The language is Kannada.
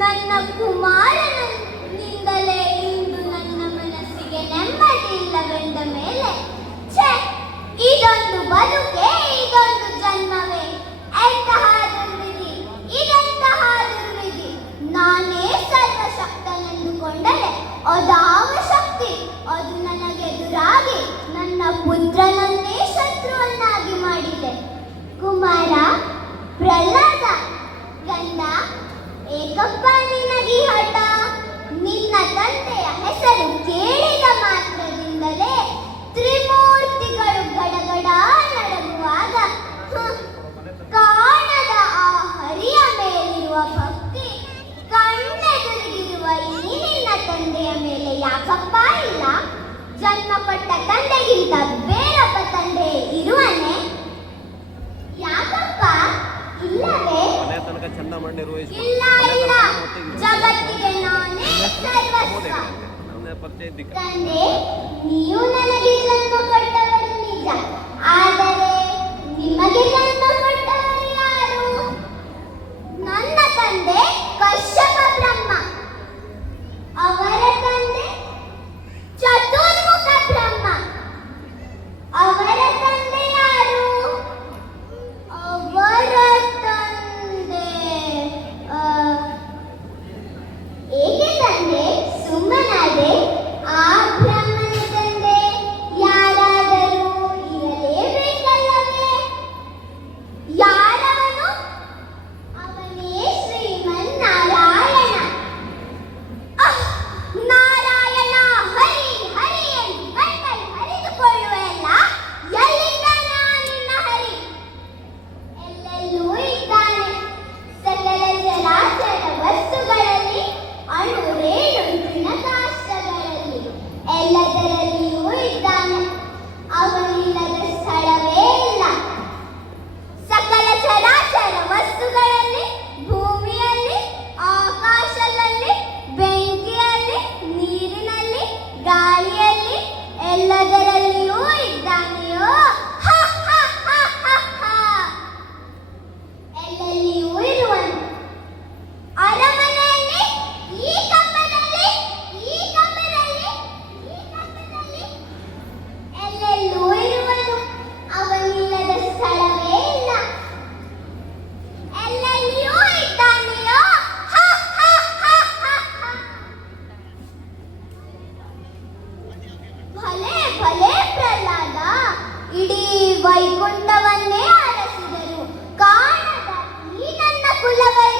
ನನ್ನ ಕುಮಾರನಿಂದಲೇ ಇಂದು ನನ್ನ ಮನಸ್ಸಿಗೆ ನೆಮ್ಮದಿ ಇಲ್ಲವೆಂದ ಮೇಲೆ ಛೇ, ಇದೊಂದು ಬದುಕೆ, ಇದೊಂದು ಜನ್ಮವೇ, ಎಂತಹ ದುರ್ವಿಧಿ, ಇದೆಂತಹ ದುರ್ವಿಧಿ. ನಾನೇ ಸರ್ವಶಕ್ತನೆಂದುಕೊಂಡರೆ ಅದಾವ ಶಕ್ತಿ, ಅದು ನನಗೆದುರಾಗಿ ನನ್ನ ಪುತ್ರನನ್ನೇ ಶತ್ರುವನ್ನಾಗಿ ಮಾಡಿದೆ. ಕುಮಾರ, ಪ್ರಹ್ಲಾದ, ಗಂಡ, ಏಕಪ್ಪ ನಿನಗೆ ಹಠ. ನಿನ್ನ ತಂದೆಯ ಹೆಸರು ಕೇಳಿದ ಮಾತ್ರದಿಂದಲೇ ತ್ರಿಮೂರ್ತಿಗಳು ಗಡಗಡ ನಡಗುವಾಗ ಕಾಣದ ಆ ಹರಿಯ ಮೇಲಿರುವ ಭಕ್ತಿ ಕಣ್ಣೆದುರಿಗಿರುವ ಈ ನಿನ್ನ ತಂದೆಯ ಮೇಲೆ ಯಾಕಪ್ಪ ಇಲ್ಲ? ಜನ್ಮ ಕೊಟ್ಟ ತಂದೆಗಿಂತ ಬೇರೊಬ್ಬ ತಂದೆ ಇರುವನೆ? ಯಾಕಪ್ಪ ಇಲ್ಲವೇ? ಇಲ್ಲ ಇಲ್ಲ, ಜಗತ್ತಿಗೆ ನಾನೇ ಸರ್ವಸ್ವ. ತಂದೆ, ನೀವು ನನಗೆ ಜನ್ಮ ಕೊಟ್ಟವರು ನಿಜ, ಆದರೆ ನಿಮಗೆ ಜನ್ಮ ಕೊಟ್ಟವರು ಯಾರು? ನನ್ನ ತಂದೆ ಕಶ್ಯಪ ಬ್ರಹ್ಮ, ಅವರ ತಂದೆ ಚತುರ್ಮುಖ ಬ್ರಹ್ಮ. ಅವರ ತಂದೆ ಯಾರು? ಅವರ ತಂದೆ ಏಕೆ ತಂದೆ ಸುಮ್ಮನಾದೆ? ಆ ಬ್ರಹ್ಮನ ತಂದೆ ಯಾರಾದರೂ ಇರಲೇಬೇಕಲ್ಲವೇ? ಯಾರವನು? ಅವನೇ ಶ್ರೀಮನ್ನಾರಾಯಣ. ನಾರಾಯಣ ಹರಿ ಹರಿ ಎಂದು ಗಂಟಲು ಹರಿದುಕೊಳ್ಳುವೆಲ್ಲ. ಎಲ್ಲಿದ್ದಾನೆ ಆ ನಿನ್ನ ಹರಿ? ಎಲ್ಲೆಲ್ಲೂ ಇದ್ದಾನೆ. ಸಕಲ ಚರಾಚರ ವಸ್ತುಗಳಲ್ಲಿ, ಅಣು ರೇಣು ತೃಣಕಾಷ್ಟಗಳಲ್ಲಿ, ಎಲ್ಲದರಲ್ಲಿಯೂ ಇದ್ದಾನೆ. ಅವನಿಲ್ಲದ ಸ್ಥಳವೇ ಇಲ್ಲ. ಸಕಲ ಚರಾಚರ ವಸ್ತುಗಳಲ್ಲಿ, ಭೂಮಿಯಲ್ಲಿ, ಆಕಾಶದಲ್ಲಿ, ಬೆಂಕಿಯಲ್ಲಿ, ನೀರಿನಲ್ಲಿ, ಗಾಳಿಯಲ್ಲಿ, ಎಲ್ಲದರಲ್ಲಿಯೂ ಇದ್ದಾನೆಯೋ? ಹ, ಹ, ಹ, ಹ, ಹ. ಎಲ್ಲೆಲ್ಲಿಯೂ ಇರುವನು. ಅರಮನೆಯಲ್ಲಿ, ಈ ಕಂಬದಲ್ಲಿ, ಈ ಕಂಬದಲ್ಲಿ, ಈ ಕಂಬದಲ್ಲಿ, ಎಲ್ಲೆಲ್ಲೂ ಇರುವನು. ಅವನಿಲ್ಲದ ಸ್ಥಳವೇ ಇಲ್ಲ. ಎಲ್ಲೆಲ್ಲಿಯೂ ಇದ್ದಾನೆಯೋ? ಹ, ಹ, ಹ, ಹ, ಹ. ಭಲೆ ಭಲೆ ಪ್ರಹ್ಲಾದ, ಇಡೀ ವೈಕುಂಠವನ್ನೇ ಅರಸಿದರು ಕಾಣದ ಈ ನನ್ನ ಕುಲವೈ